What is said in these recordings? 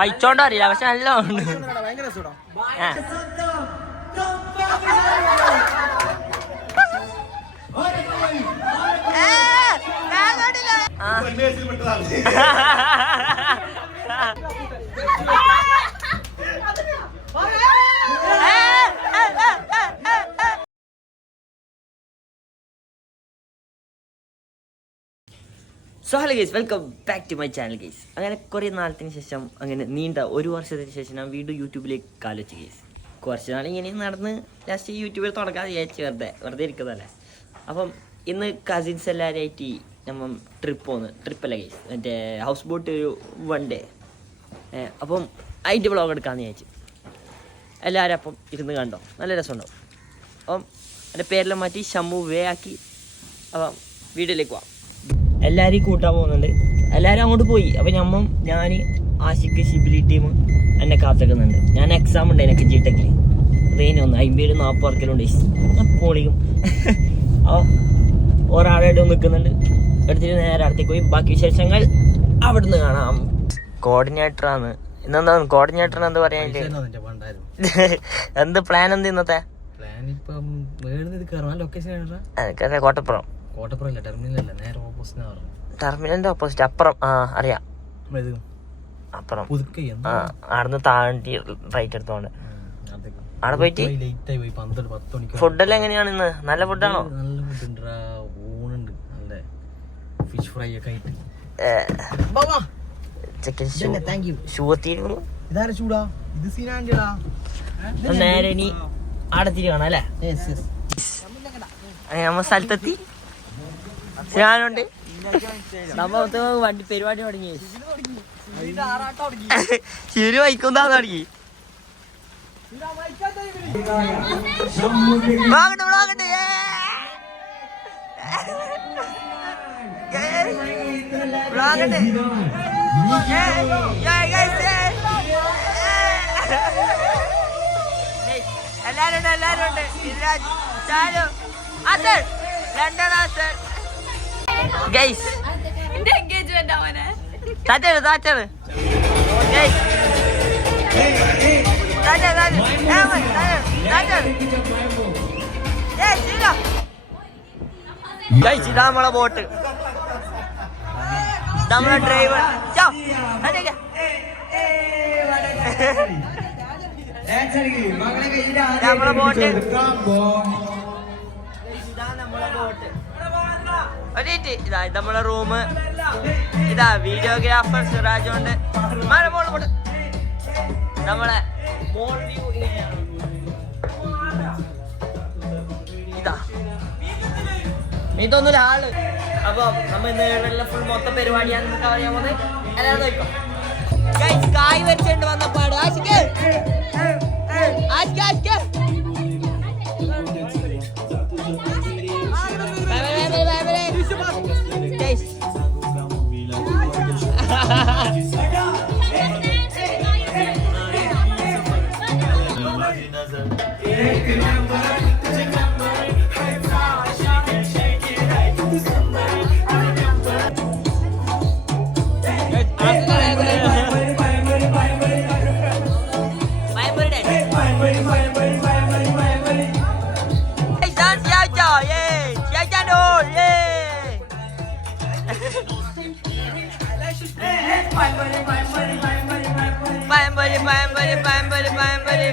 പൈച്ചോണ്ടോ അറിയില്ല പക്ഷെ നല്ല ഉണ്ട്. ആ. So hello guys welcome back to my channel guys അങ്ങനെ കുറേ നാളത്തിന് ശേഷം അങ്ങനെ നീണ്ട ഒരു വർഷത്തിന് ശേഷം ഞാൻ വീണ്ടും യൂട്യൂബിലേക്ക് കാലുവെച്ച് ഗേസ് കുറച്ച് നാൾ ഇങ്ങനെ നടന്ന് ലാസ്റ്റ് യൂട്യൂബിൽ തുടങ്ങാതെ വിചാരിച്ച് വെറുതെ വെറുതെ ഇരിക്കുന്നതല്ലേ. അപ്പം ഇന്ന് കസിൻസ് എല്ലാവരുമായിട്ട് നമ്മൾ ട്രിപ്പ് പോകുന്നു ട്രിപ്പല്ല ഗേസ് മറ്റേ ഹൗസ് ബോട്ട് ഒരു വൺ ഡേ അപ്പം അതിന്റെ വ്ളോഗ് എടുക്കാമെന്ന് വിചാരിച്ചു. എല്ലാവരും അപ്പം ഇരുന്ന് കണ്ടോ? നല്ല രസമുണ്ടാവും. അപ്പം എന്റെ പേരെല്ലാം മാറ്റി ഷമ്മു വേ ആക്കി അപ്പം വീട്ടിലേക്ക് പോവാം. എല്ലാവരെയും കൂട്ടാൻ പോകുന്നുണ്ട്. എല്ലാവരും അങ്ങോട്ട് പോയി. അപ്പം ഞമ്മ ഞാൻ ആഷിക്ക് ഷിബിലി ടീം എന്നെ കാത്തിക്കുന്നുണ്ട്. ഞാൻ എക്സാം ഉണ്ട് എനിക്ക് ജി ടെക്കിൽ ഒന്ന് അമ്പേഴ് നാൽപ്പത് വർക്കിലുണ്ട്. പൊളിക്കും അപ്പോൾ ഒരാളായിട്ട് നിൽക്കുന്നുണ്ട് എടുത്തിട്ട് നേരെ അടുത്തേക്ക് പോയി. ബാക്കി വിശേഷങ്ങൾ അവിടുന്ന് കാണാം. കോർഡിനേറ്ററാണ് ഇന്നെന്താണ്? കോർഡിനേറ്ററിന് എന്താ പറയാ എന്റെ എന്ത് പ്ലാൻ എന്ത് ഇന്നത്തെ? കോട്ടപ്പുറം. നേരെ ഓപ്പോസിറ്റ് പറഞ്ഞു ടെർമിനലിന്റെ ഓപ്പോസിറ്റ്. അപ്പുറം. ആ അറിയാം. അപ്പുറം ആ അവിടുന്ന് താണ്ടി റൈറ്റ് എടുത്തോണ്ട്. അവിടെ പോയിട്ട്? ഫുഡെല്ലാം എങ്ങനെയാണ് ഇന്ന്? നല്ല ഫുഡാണോ? നല്ല ഫുഡ് ഊണുണ്ട്. നല്ല ഫിഷ് ഫ്രൈ ഒക്കെ ആയിട്ട്. ചിക്കൻ ചൂടാ? ഇത് സീനാണ്ടിടാ നേരെ ഇനി അവിടെ തിരി കാണാം അല്ലേ? അങ്ങനെ നമ്മ സ്ഥലത്തെത്തി. ഞാനുണ്ട്. നമ്മ വണ്ടി പരിപാടി തുടങ്ങി. ശരി വൈക്കുന്നതാ തുടങ്ങി. വാങ്ങണ്ട് വാങ്ങണ്ട് വാങ്ങണ്ട് എല്ലാരും ഉണ്ട് എല്ലാരും ഉണ്ട് ചാലു ലണ്ടൻ അസർ ഗൈസ് എന്റെ എൻഗേജ്മെന്റ് അവനെ താച്ചറ് താച്ചറ് ഗൈസ് താച്ചറ് താച്ചറ് താച്ചറ് ഗൈസ് ഇതാ നമ്മളെ ബോട്ട് നമ്മളെ ഡ്രൈവർ നമ്മളെ ബോട്ട് ഇതാ നമ്മളെ ബോട്ട് ഇതാ നമ്മളെ റൂം ഇതാ വീഡിയോഗ്രാഫർ സിറാജ് ഉണ്ട് നമ്മളെ ഇതാ. ഇതൊന്നും ആൾ അപ്പൊ നമ്മ ഇന്ന് ഫുൾ മൊത്തം പരിപാടിയാണ് നമുക്ക് അറിയാൻ പോകുന്നത്. എല്ലാവരും നോക്കാം കായ് വരച്ചുകൊണ്ട് വന്നപ്പാട് ആശിക്ക് ആശിക്ക് ആശിക്ക് പയമ്പൊരി പയമ്പൊരി പയമ്പൊരി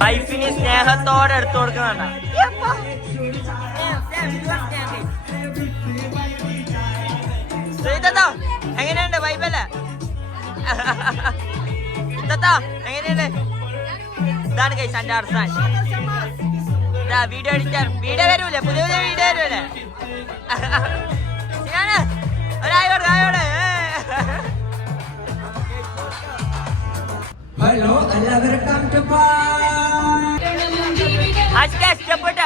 വൈഫിന് സ്നേഹത്തോടെ എടുത്തു കൊടുക്കുന്നുണ്ട ശ്രീതത്തോ എങ്ങനെയുണ്ട് വൈബല്ലേ തത്തോ എങ്ങനെയുണ്ട്? ഇതാണ് കൈ സന്റെ അർസാൻ വീഡിയോ എഡിറ്റർ വീഡിയോ വരൂലേ? പുതിയ പുതിയ വീഡിയോ വരൂലേ? ഒരായോട് ആയോട് ഹലോ എല്ലാവരും കം ടു ആശിക്കാ ഇഷ്ടപ്പെട്ട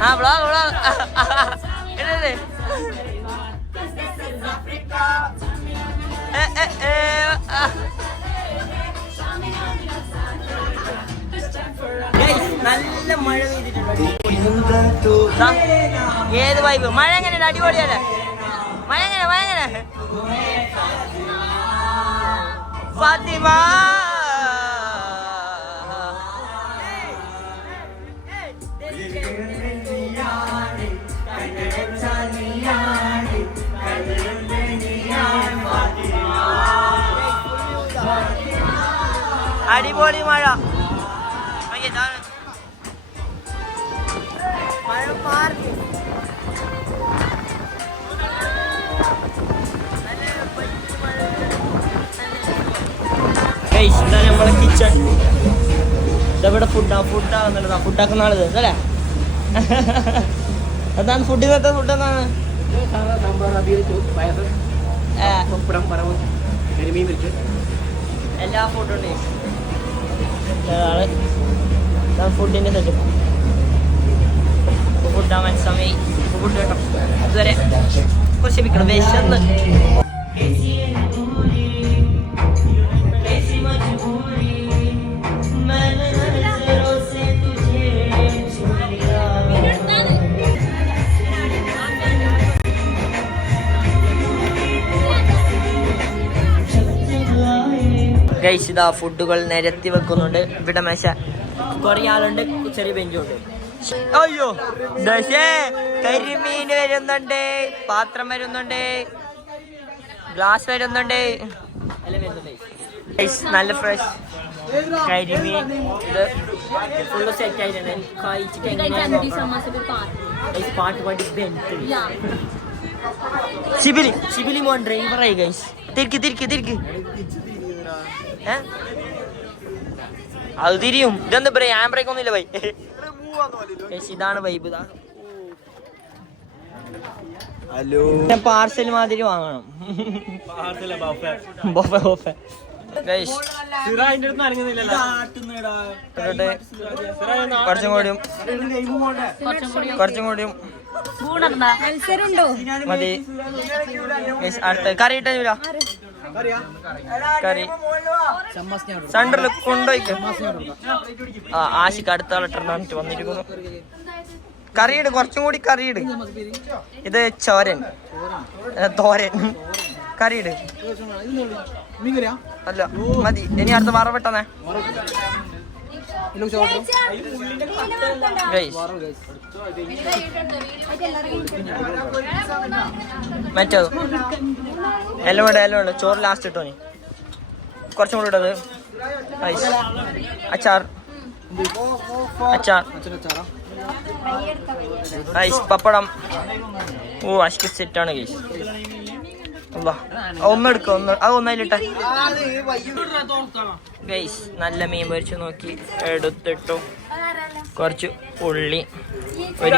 ആ വ്ളോഗ് വ്ളോഗ് ഏത് വൈബ് മഴ എങ്ങനെയുണ്ട് അടിപൊളിയല്ലേ മഴ എങ്ങനെ മഴ എങ്ങനെ ഫാത്തിമ അടിപൊളി മഴ ഇതാണ് നമ്മളെ കിച്ചൺ ഇതവിടെ ഫുഡാ ഫുഡാകുന്നുള്ളതാ ഫുഡാക്കുന്ന ആളിത് അല്ലേ എന്താണ് ഫുഡ് ഇന്നത്തെ ഫുഡ് എന്താണ് എല്ലാ ഫുഡും ഉണ്ട് ഫുഡിന്റെ സെറ്റപ്പ് ഫുഡാ സമയം ഫുഡ് കേട്ടോ. അതുവരെ കുറച്ച് വിൽക്കണം. വിശന്ന്. ഗൈസ് ഇതാ ഫുഡുകൾ നിരത്തി വെക്കുന്നുണ്ട്. ഇവിടെ മേശ കുറേ ആളുണ്ട് ചെറിയ ബെഞ്ചും ഉണ്ട് അയ്യോ ദശേ കരിമീൻ വരുന്നുണ്ട് പാത്രം വരുന്നുണ്ട് ഗ്ലാസ് വരുന്നുണ്ട്. നല്ല ഫ്രഷ് കരിമീൻ. ഇത് ഫുള്ള് സെറ്റ് ആയിട്ടുണ്ട്. കഴിച്ചിട്ട് എങ്ങനെയാണെന്ന് നോക്കണം. ഗൈസ് പാട്ട് പാടി സിബിലി സിബിലി മോൻ ഡ്രൈവറായി ഗൈസ് തിരിക്ക് തിരിക്ക് തിരിക്ക്? അത് തിരിയും. ഇതെന്താ ബ്രേ ഞാൻ ബ്രേക്ക് ഒന്നുമില്ല ബൈ ഇതാണ് വൈബ് ഇതാ. ഹലോ പാർസൽ മാതിരി വാങ്ങണം. ബൊഫെ ബൊഫെ ഗൈസ് കുറച്ചും കൂടിയും. കുറച്ചും കൂടിയും. മതി. അടുത്ത. കറി ഇട്ടില്ല കറി. സെന്ററിൽ കൊണ്ടുപോയിക്ക്. ആ ആശിക്ക് അടുത്ത ആളിട്ട് വന്നിരിക്കുന്നു. കറിയിട് കുറച്ചും കൂടി കറിയിട്. ഇത് ചോരൻ. തോരൻ. കറിയിട്. അല്ല മതി. ഇനി അടുത്ത വറവിട്ടന്നേ മറ്റോ എല്ലാം ഉണ്ട് എല്ലാം ഉണ്ട്. ചോറ് ലാസ്റ്റ് ഇട്ടോ നീ കുറച്ചും കൂടി ഇട്ടത്. ഐസ് അച്ചാർ. അച്ചാർ. ഐസ് പപ്പടം. ഓ അശ്ക്ക് സെറ്റാണ് ഗൈസ്. ഒന്ന് നല്ല മീൻ പൊരിച്ചു നോക്കി. എടുത്തിട്ടു. കുറച്ച് ഉള്ളി. ഇത്.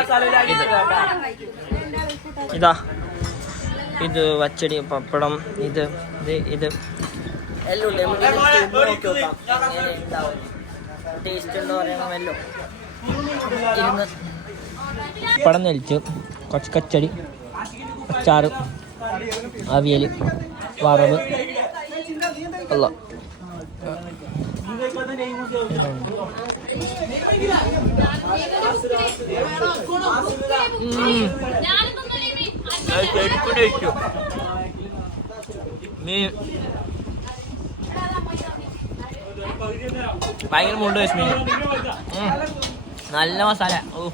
ഇതാ. വച്ചടി പപ്പടം ഇത് ഇത് ഇത്. ടേസ്റ്റ് പടം നെലിച്ച്. കുറച്ച് കച്ചടി. അച്ചാറ് അവിയൽ വറവ്. അല്ല ഭയങ്കര മുണ്ട് വെച്ചു. നല്ല മസാല. ഓ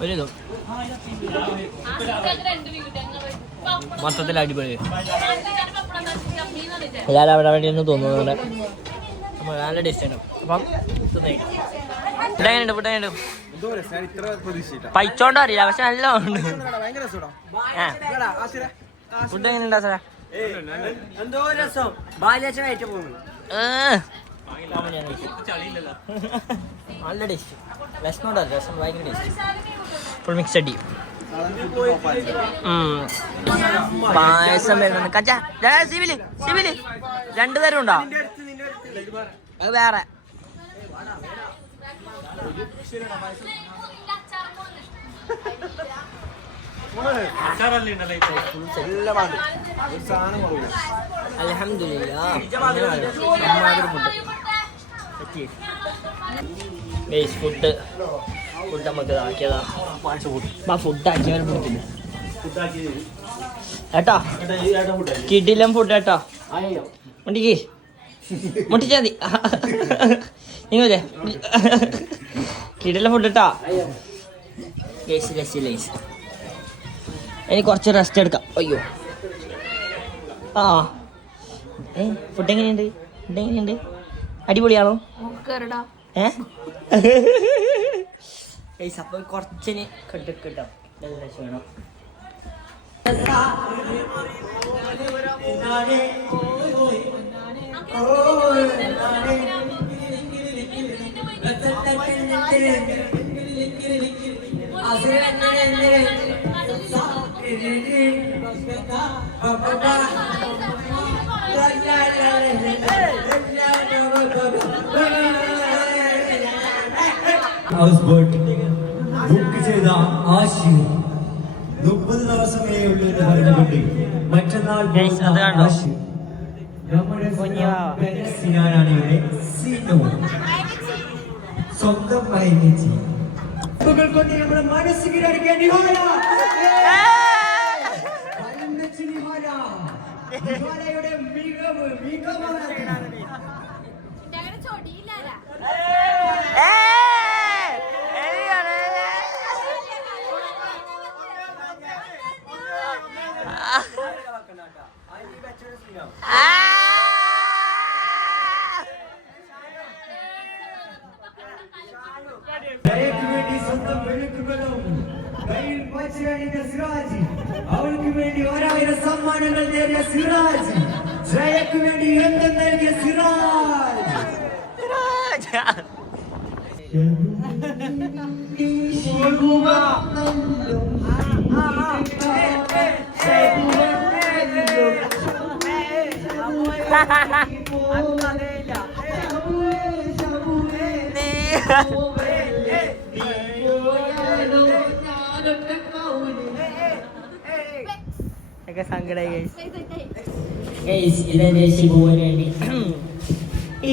ഒരു ഇതും. മൊത്തത്തിൽ അടിപൊളി. എല്ലാവരും അവിടെ വേണ്ടി ഒന്ന് തോന്നുന്നുണ്ട് നല്ല ഉണ്ട് അപ്പം ഫുഡ് എങ്ങനെയുണ്ട് പൈച്ചോണ്ടോ അറിയില്ല പക്ഷെ നല്ല ഉണ്ട് ഫുഡ് എങ്ങനെയുണ്ടാ സാറേ എന്തോ രസം ബാല്യച്ചനായിട്ട് പോകുന്നു നല്ല ടേസ്റ്റ് വിഷമമുണ്ടോ രസം ഭയങ്കര ടേസ്റ്റ് ഫുൾ മിക്സ് അടി. പായസം വരുന്നുണ്ട്. കച്ച സിബിലി സിവിൽ സിവിൽ രണ്ടുപേരും ഉണ്ടോ? അത് വേറെ. അലഹമില്ല ഫുഡ്. ഫുഡ് നമുക്ക് ഇതാക്കിയതാ ആ ഫുഡ് ആക്കിയവരെ കൊടുത്തില്ല ഏട്ടാ കിടിലം ഫുഡ് ഏട്ടാ. മുണ്ടിക്ക് മുട്ടിച്ചാ മതി. നിങ്ങളെ കിടിലം ഫുഡ് കേട്ടാ ലേസ് ലേസ് ലേസ് ഇനി കുറച്ച് റെസ്റ്റ് എടുക്കാം. അയ്യോ. ആ. ഏ ഫുഡ് എങ്ങനെയുണ്ട്? ഫുഡ് എങ്ങനെയുണ്ട്? അടിപൊളിയാണോ? ഏ? ഗൈസ് അപ്പോൾ കുറച്ചിന് കിട്ടും വേണം ഹൗസ് ബോട്ട് ബുക്ക് ചെയ്ത ആശയം മുപ്പത് ദിവസമേ ഉള്ളൂ എന്ന് പറഞ്ഞുകൊണ്ട് മറ്റന്നാൾ? ആശയം. നമ്മുടെ കുഞ്ഞാവ. സിനാനാണ് ഇവിടെ സീനോ. സ്വന്തം പയനിച്ച് കൊണ്ട് നമ്മുടെ മനസ്സ് മികവ് മികവാണ്. ദയക്ക് വേണ്ടി സ്വന്തം വെളുക്കുകളും കയ്യിൽ പച്ചയണിഞ്ഞ സിറാജ് അവൾക്ക് വേണ്ടി ഒരായിരം സമ്മാനങ്ങൾ നേടിയ സിറാജ് ജയക്ക് വേണ്ടി എന്തും നൽകിയ ഒക്കെ സങ്കടായി ഗൈസ് ഇതെന്റെ ശിവുവിന് വേണ്ടി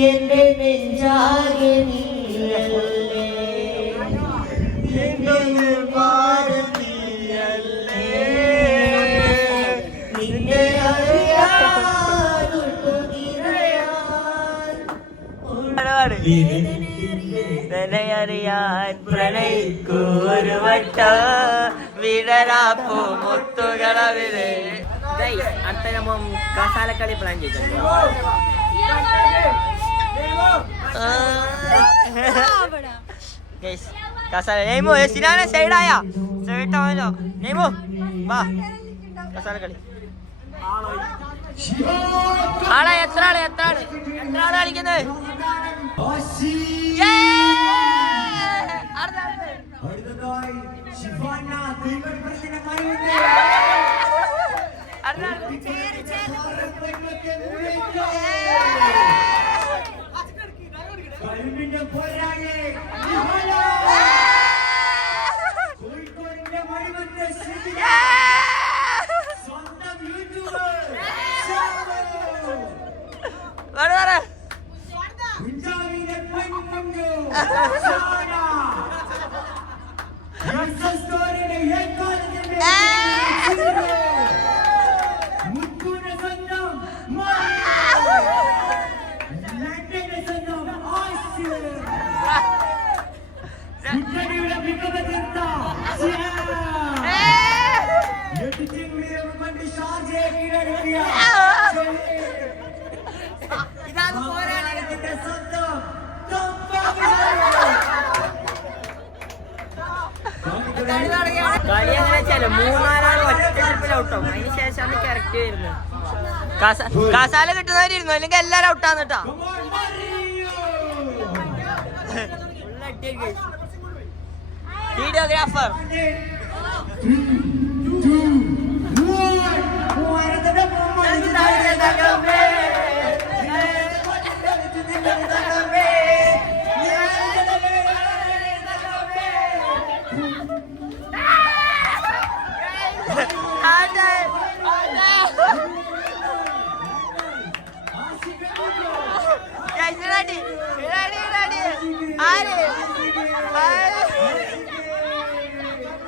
എന്റെ നെഞ്ചാകെ നീ എന്റെ അറിയാൻ പ്രണയിക്കൂരു വട്ട. വിടരാപ്പോ മുത്തുകളവിലെ. അടുത്ത നമ്മ കസാലക്കളി പ്ലാൻ ചെയ്തിട്ടുണ്ട്. കസാല. നെയ്മോ സിനാനെ സൈഡായ. സൈഡാണല്ലോ നെയ്മോ വാ. കസാലക്കളി. ആടാ എത്ര ആൾ എത്ര ആൾ? എത്ര ആൾ കളിക്കുന്നത്? അടുത്തതായി ശിഫാന ദൈവപ്രസന്ന ഇതാണ് പോരാളികളുടെ സ്വന്തം കളി എങ്ങനെ വെച്ചാൽ മൂന്നാലാൾ ഒറ്റ ട്രിപ്പിൽ ഔട്ടാവും അതിന് ശേഷമാണ് കറക്റ്റ് വരുന്നത് കസാല കിട്ടുന്നവരിരുന്നു. അല്ലെങ്കിൽ എല്ലാരും ഔട്ടാന്ന് കേട്ടോ വീഡിയോഗ്രാഫർ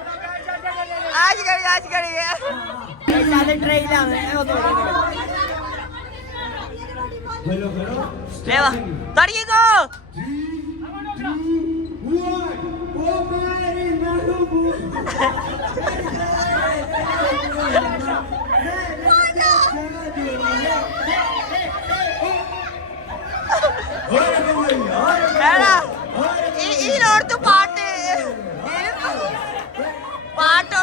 आज करिए आज करिए ലേവാ തുടങ്ങിക്കോ. എടാ, ഈ- ഈ പാട്ട് പാട്ടോ?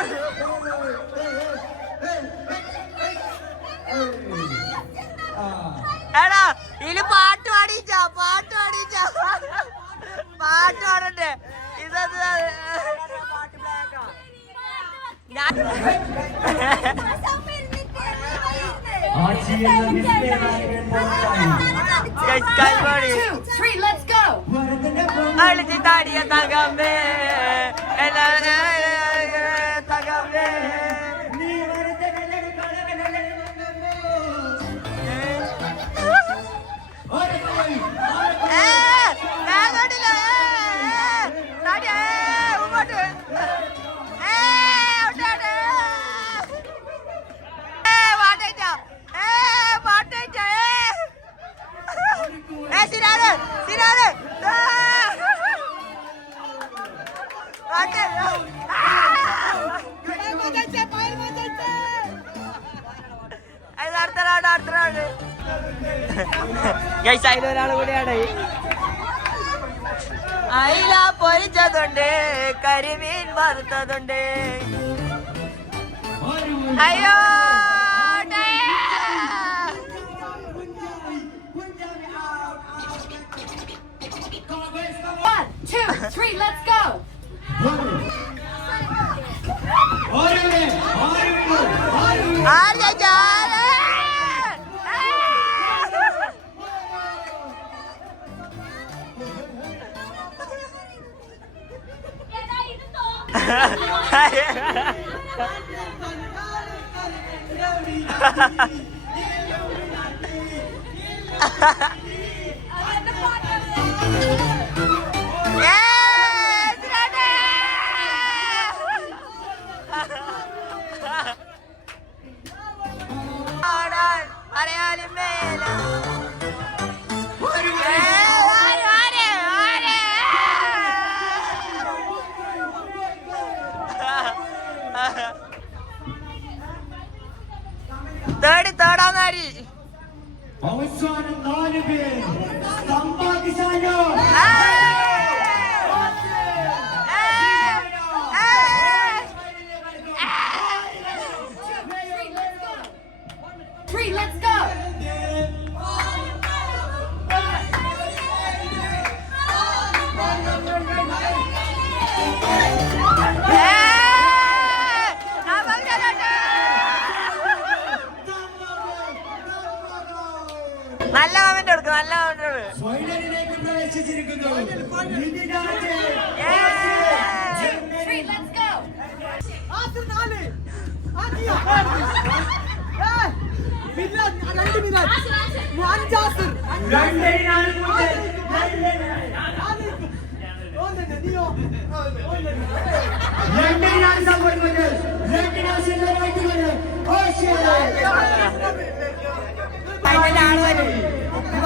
എടാ ഇതിൽ പാട്ട് പാടിച്ച പാട്ട് പാടിച്ച പാട്ട് പാടണ്ടേ? ഇതത് ഞാൻ താടിയ തകമ്പേ. അതിലൊരാൾ കൂടിയാണ് അയില പൊരിച്ചതുണ്ട് കരിമീൻ വറുത്തതുണ്ട് അയ്യോ. One, two, three, let's go. Aja jalan. Hahaha. പറയാനും മേല. ഏ, ആര്, ആര്? തേടി അവസാനം നാല് പേര്. സമ്പാദിച്ചാലോ നല്ല കമന്റ് കൊടുക്കും നല്ല കമന്റ് കൊടുക്കും ഫൈനലിലേക്ക് പ്രവേശിച്ചിരിക്കുന്നു ഇതിനകത്ത് ഏ. Three, let's go. രണ്ടിനാണ് മുതൽ രണ്ടിനാണ് സംഭവിക്കുന്നത് രണ്ടിനാണ് സിദ്ധമായിട്ടുള്ളത്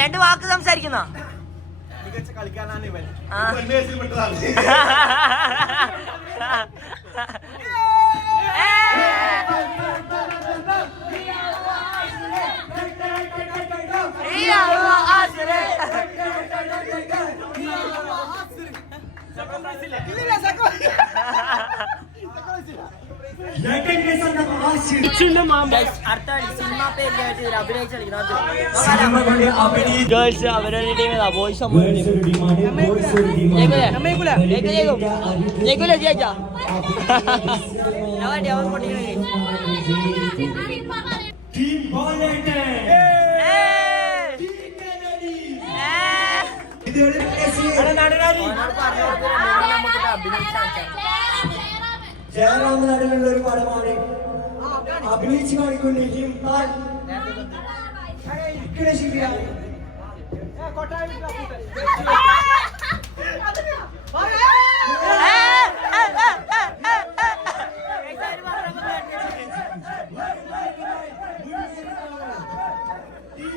രണ്ട് വാക്ക് സംസാരിക്കുന്ന? മികച്ച കളിക്കാരനാണ് ഇവൻ. ഇല്ല ഇവൻ ഗേൾസ് അവരുടെ ടീം ടീമാണ് ബോയ്സ് ജയിക്കൂല ജയിച്ചാ ടീം ബാലേട്ടൻ ജയറാം നാടിലുള്ള ഒരു പടമാണ് അഭിനയിച്ചു കാണിക്കുന്ന ടീം പാൽ ഇക്കടെ ശരിയാണ്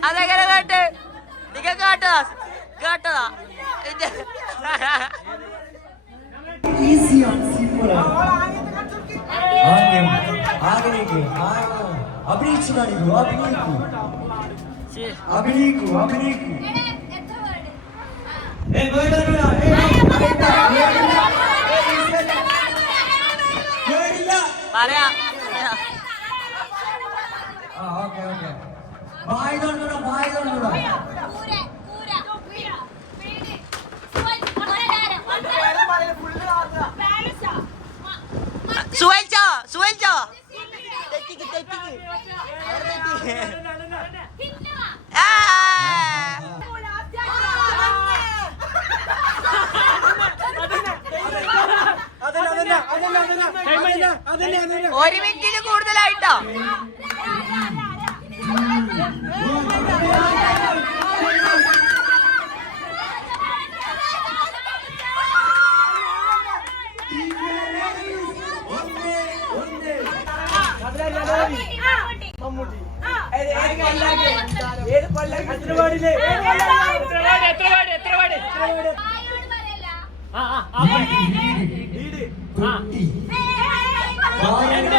അതെങ്ങനെ കേട്ട്? നിങ്ങൾ കേട്ടതാ? കേട്ടതാ? ഈസിയാണ് സിമ്പിളാണ് അഭിനയിക്കൂ. അഭിനയിക്കൂ അഭിനയിക്കൂ. ഏ, വേണ്ട, വേണ്ട, ഏ, വേണ്ട, വേണ്ട, വേണ്ടില്ല. പറയാ. ആ, ഓക്കേ, ഓക്കേ. വായ തുറന്നോടാ, സുഹൽച്ചോ തെറ്റിക്ക് തെറ്റിക്ക്. ഒരു മിനിറ്റിന് കൂടുതലായിട്ടോ? തുറക്കല്ല,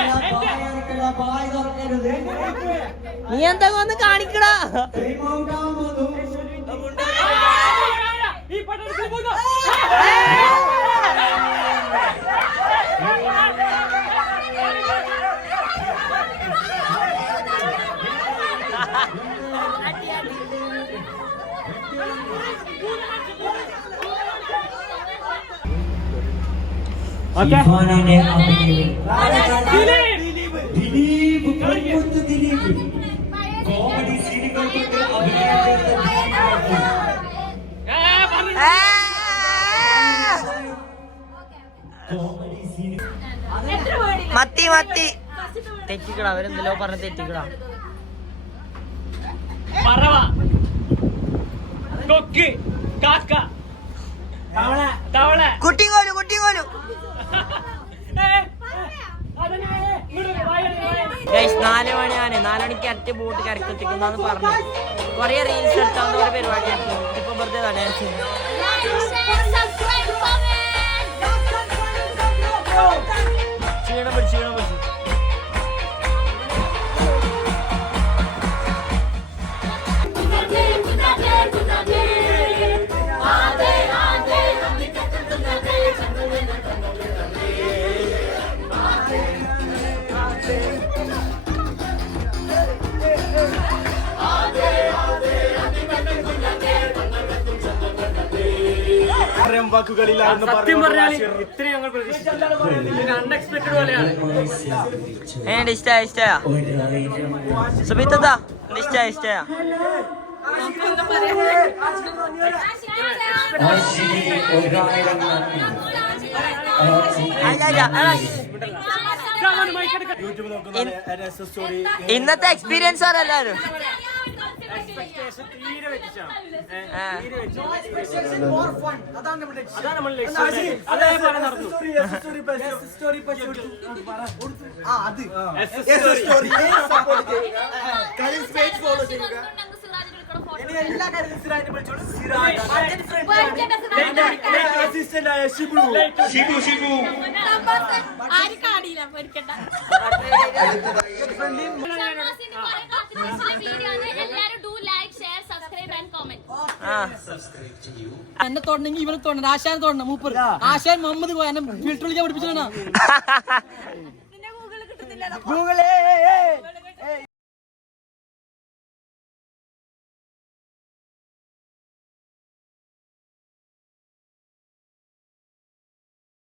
വായ തുറക്കരുത്. നീ എന്താ വന്ന് കാണിക്കടാ ഈ out ആവുന്നു. ഇർഫാനിന്റെ. ദിലീപ്. പൊൻമുത്ത് ദിലീപ്. കോമഡി സീനുകൾ കൊണ്ട് മത്തി മത്തി. തെറ്റിക്കടാ അവരെന്തല്ലോ പറഞ്ഞ തെറ്റിക്കടാ. പറവ. കൊക്ക് ഗൈസ് നാല് മണിയാണ്. നാല് മണിക്ക് അറ്റ ബോട്ട് കരക്കെത്തിക്കുന്നാന്ന് പറഞ്ഞു. കൊറേ റീൽസ് എടുത്താന്ന് ഒരു പരിപാടി എടുത്തു ഇപ്പൊ വെറുതെ ഡാൻസ് ക്ഷീണം പിടിച്ചു ക്ഷീണം പിടിച്ചു. സത്യം പറഞ്ഞാൽ ഇത്രയും ഞങ്ങൾ പ്രതീക്ഷിച്ചില്ല അൺഎക്സ്പെക്ടഡ് പോലെയാണ് ഏ ഇഷ്ടാ ഇഷ്ടാ സുബിത്തതാ ഇഷ്ടാ ഇഷ്ടാ ആശിനി ഒരായിരം നന്ദി ഇന്നത്തെ എക്സ്പീരിയൻസ് ആണ് എല്ലാരും തീരെ വെച്ചാണ് ആ. അതാണ് നമ്മൾ ലക്ഷ്യം. അതേപോലെ നടന്നു. ഷിബു. ഷിബു ആർക്കാടിയില്ല പേടിക്കണ്ട. എന്നെ തൊടണെങ്കിൽ ഇവനെ തൊടണം. ആശാൻ തൊടണം മൂപ്പർ ആശാൻ മുഹമ്മദ് പോയ എന്നെ വീട്ടിൽ വിളിക്കാൻ പഠിപ്പിച്ചു